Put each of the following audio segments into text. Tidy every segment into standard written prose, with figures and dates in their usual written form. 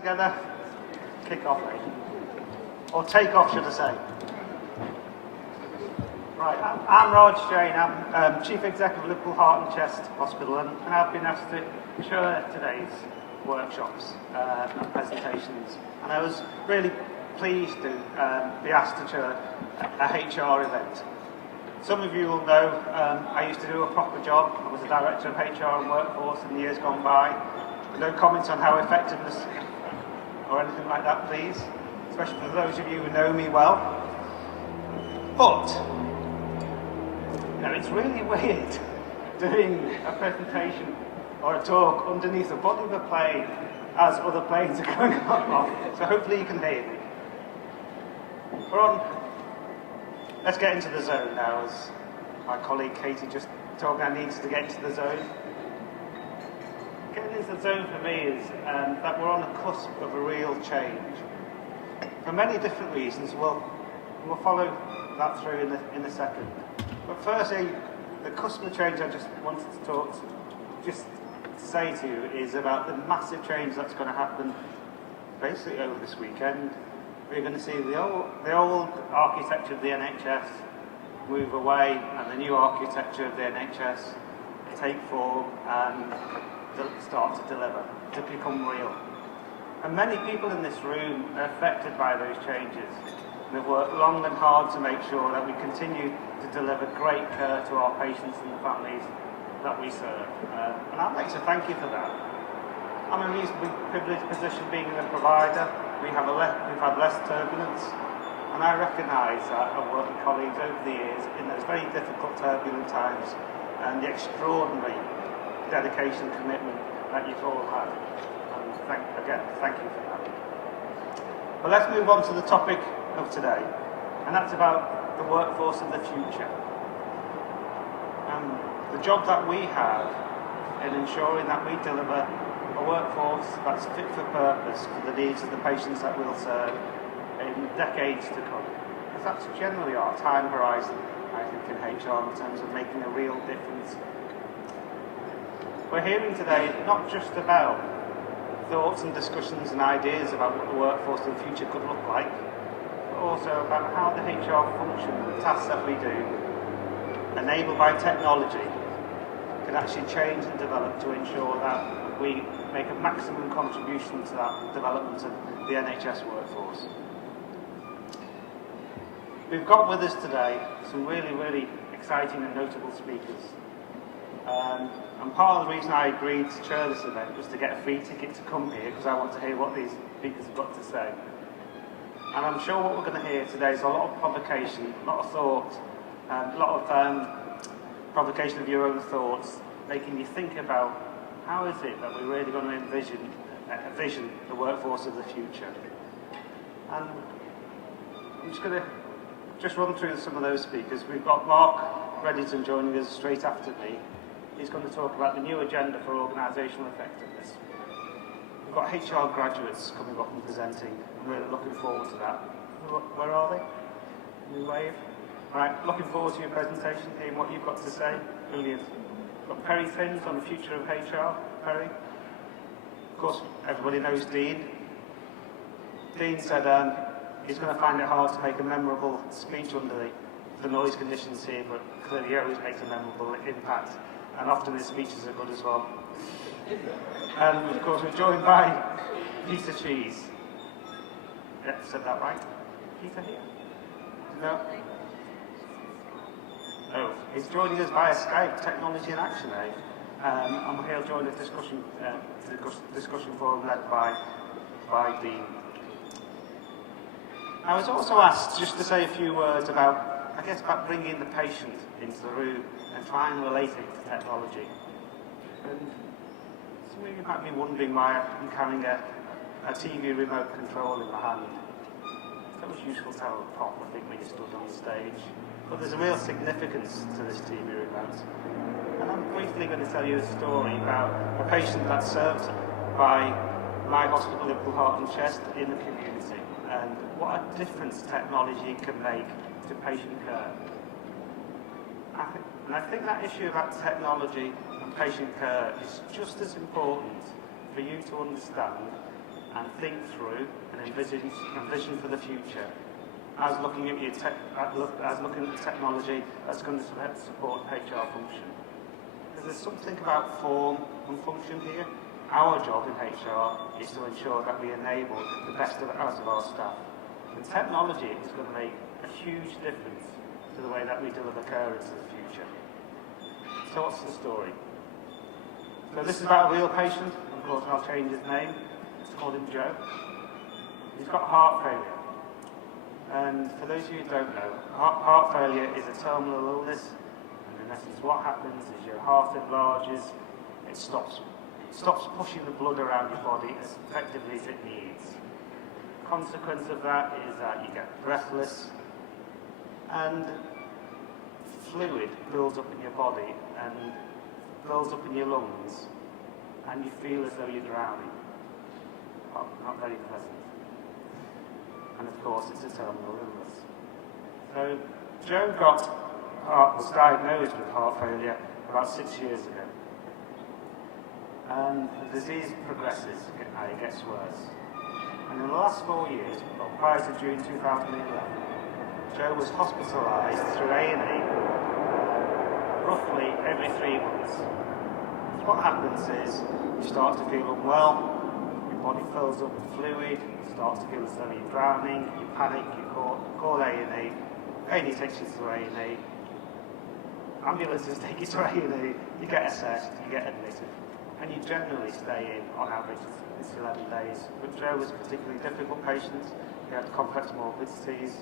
together, kick off, eh? Or take off, should I say. Right, I'm Jain. I'm Chief Executive of Liverpool Heart and Chest Hospital, and I've been asked to chair today's workshops and presentations. And I was really pleased to be asked to chair a HR event. Some of you will know I used to do a proper job. I was a Director of HR and Workforce in the years gone by. No comments on how effectiveness or anything like that, please, especially for those of you who know me well. But, you know, it's really weird doing a presentation or a talk underneath the body of a plane as other planes are going off. So hopefully you can hear me. We're on. Let's get into the zone now, as my colleague Katie just told me I needed to get into the zone. Getting into the zone for me is that we're on the cusp of a real change. For many different reasons, we'll follow that through in a second. But firstly, the cusp of change I just wanted to say to you is about the massive change that's going to happen basically over this weekend. We're going to see the old architecture of the NHS move away and the new architecture of the NHS take form and start to deliver, to become real. And many people in this room are affected by those changes. And have worked long and hard to make sure that we continue to deliver great care to our patients and the families that we serve. And I'd like to thank you for that. I'm in a reasonably privileged position being a provider. We've had less turbulence, and I recognise that I've worked with colleagues over the years in those very difficult, turbulent times, and the extraordinary dedication and commitment that you've all had. And thank you for that. But let's move on to the topic of today, and that's about the workforce of the future. And the job that we have in ensuring that we deliver a workforce that's fit for purpose for the needs of the patients that we'll serve in decades to come. Because that's generally our time horizon, I think, in HR in terms of making a real difference. We're hearing today not just about thoughts and discussions and ideas about what the workforce of the future could look like, but also about how the HR function, the tasks that we do, enabled by technology, can actually change and develop to ensure that we make a maximum contribution to that development of the NHS workforce. We've got with us today some really, really exciting and notable speakers. And part of the reason I agreed to chair this event was to get a free ticket to come here, because I want to hear what these speakers have got to say. And I'm sure what we're going to hear today is a lot of provocation, a lot of thought, a lot of provocation of your own thoughts, making you think about how is it that we're really going to envision the workforce of the future. And I'm just going to run through some of those speakers. We've got Mark Reddington joining us straight after me. He's going to talk about the new agenda for organisational effectiveness. We've got HR graduates coming up and presenting. I'm really looking forward to that. Where are they? Can you wave? All right, looking forward to your presentation, hearing what you've got to say. Brilliant. We've got Perry Finns on the future of HR. Perry. Of course, everybody knows Dean. Dean said he's going to find it hard to make a memorable speech under the noise conditions here, but clearly he always makes a memorable impact. And often his speeches are good as well. And of course we're joined by Peter Cheese. Yeah, said that right? Peter here? No? Oh, he's joining us via Skype, Technology in Action, eh? And he'll join the discussion forum led by Dean. I was also asked just to say a few words about bringing the patient into the room and trying to relate it to technology. And some of you might be wondering why I'm carrying a TV remote control in my hand. That was useful to have a prop, I think, when you stood on stage. But there's a real significance to this TV remote. And I'm briefly going to tell you a story about a patient that's served by my hospital, Liverpool Heart and Chest, in the community, and what a difference technology can make to patient care. I think that issue about technology and patient care is just as important for you to understand and think through and envision for the future as looking at the technology that's going to support HR function. Because there's something about form and function here. Our job in HR is to ensure that we enable the best out of our staff. And technology is going to make a huge difference to the way that we deliver care into the future. So what's the story? So this is about a real patient. Of course, I'll change his name. Let's call him Joe. He's got heart failure. And for those of you who don't know, heart failure is a terminal illness. And in essence, what happens is your heart enlarges, it stops pushing the blood around your body as effectively as it needs. The consequence of that is that you get breathless, and fluid builds up in your body and builds up in your lungs, and you feel as though you're drowning. Well, not very pleasant. And of course, it's a terminal illness. So Joe was diagnosed with heart failure about 6 years ago. And the disease progresses, it gets worse. And in the last 4 years, well, prior to June 2011, Joe was hospitalised through A&E roughly every 3 months. So what happens is you start to feel unwell, your body fills up with fluid, you start to feel as though you're drowning, you panic, you call A&E, A&E takes you to A&E, ambulances take you to A&E, you get assessed, you get admitted. And you generally stay in, on average, it's 11 days. But Joe was a particularly difficult patient. He had complex morbidities,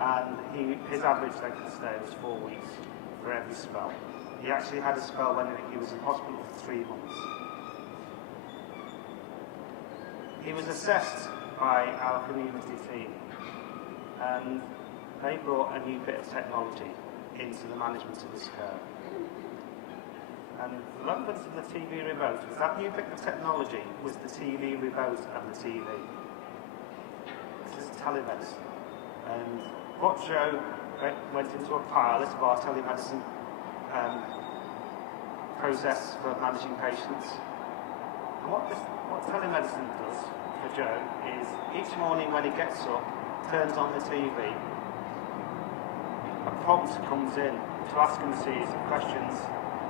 and his average length of stay was 4 weeks for every spell. He actually had a spell when he was in hospital for 3 months. He was assessed by our community team, and they brought a new bit of technology into the management of this care. And the relevance of the TV remote was that new bit of technology was the TV remote and the TV. This is telemedicine. And what Joe went into a pilot of our telemedicine process for managing patients. And what telemedicine does for Joe is each morning when he gets up, turns on the TV, a prompt comes in to ask him a series of questions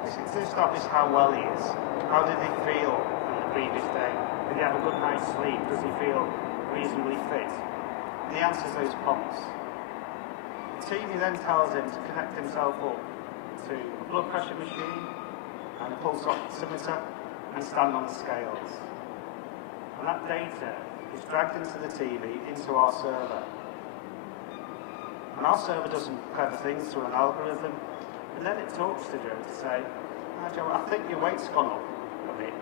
to establish how well he is. How did he feel on the previous day? Did he have a good night's sleep? Does he feel reasonably fit? And he answers those prompts. The TV then tells him to connect himself up to a blood pressure machine and a pulse oximeter and stand on the scales. And that data is dragged into the TV, into our server. And our server does some clever things through an algorithm. And then it talks to Joe to say, Joe, I think your weight's gone up a bit.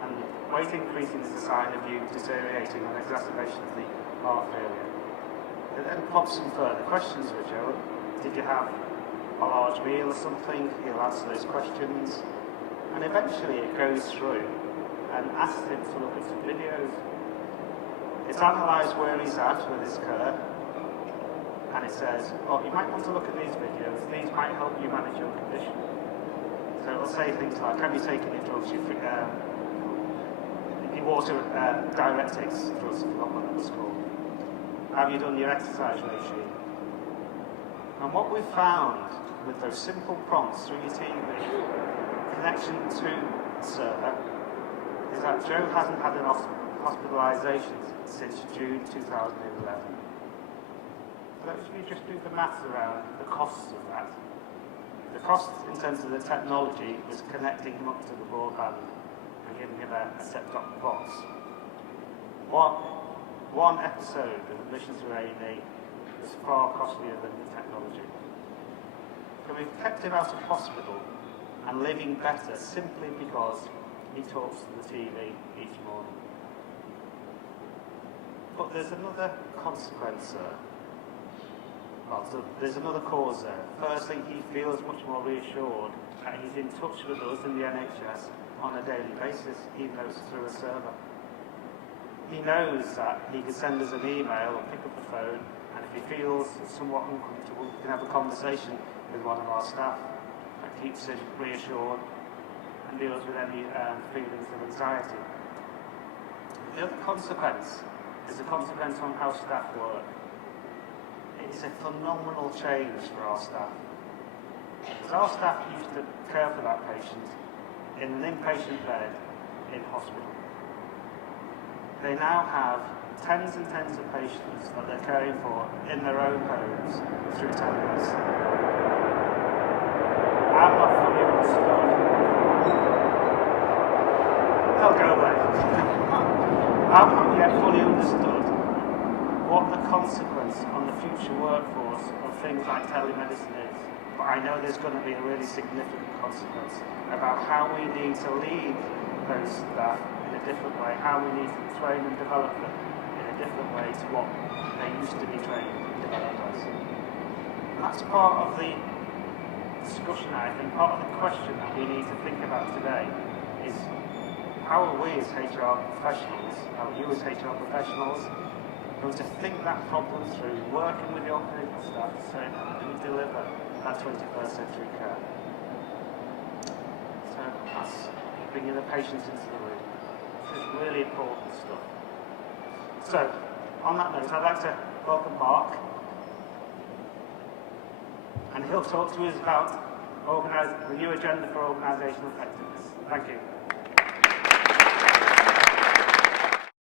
And weight increasing is a sign of you deteriorating and exacerbation of the heart failure. It then pops some further questions with Joe. Did you have a large meal or something? He'll answer those questions. And eventually it goes through and asks him to look at some videos. It's analysed where he's at with his care. And it says, well, you might want to look at these videos. These might help you manage your condition. So it'll say things like, have you taken your drugs? Your water diuretics drugs, not what it was called. Have you done your exercise regime? And what we've found with those simple prompts through your TV, connection to the server, is that Joe hasn't had an hospitalisation since June 2011. So if you just do the maths around the costs of that, the cost in terms of the technology was connecting him up to the broadband and giving him a set-top box. One episode of admission to A&E was far costlier than the technology. So we've kept him out of hospital and living better simply because he talks to the TV each morning. But there's another consequence, well, so there's another cause there. Firstly, he feels much more reassured that he's in touch with us in the NHS on a daily basis, even though it's through a server. He knows that he can send us an email or pick up the phone, and if he feels somewhat uncomfortable, he can have a conversation with one of our staff that keeps him reassured and deals with any feelings of anxiety. the other consequence is the consequence on how staff work. It's a phenomenal change for our staff. Because our staff used to care for that patient in an inpatient bed in hospital. They now have tens and tens of patients that they're caring for in their own homes through telemedicine. I'm not fully understood. They'll go away. I've not yet fully understood what the consequence on the future workforce of things like telemedicine is. But I know there's going to be a really significant consequence about how we need to lead those staff in a different way, how we need to train and develop them in a different way to what they used to be trained and developed as. And that's part of the discussion, I think, part of the question that we need to think about today is how are we as HR professionals, how are you as HR professionals, going to think that problem through, working with your clinical staff to say, how do we deliver that 21st century care? So that's bringing the patients into the room. This is really important stuff. So, on that note, I'd like to welcome Mark, and he'll talk to us about the new agenda for organisational effectiveness. Thank you.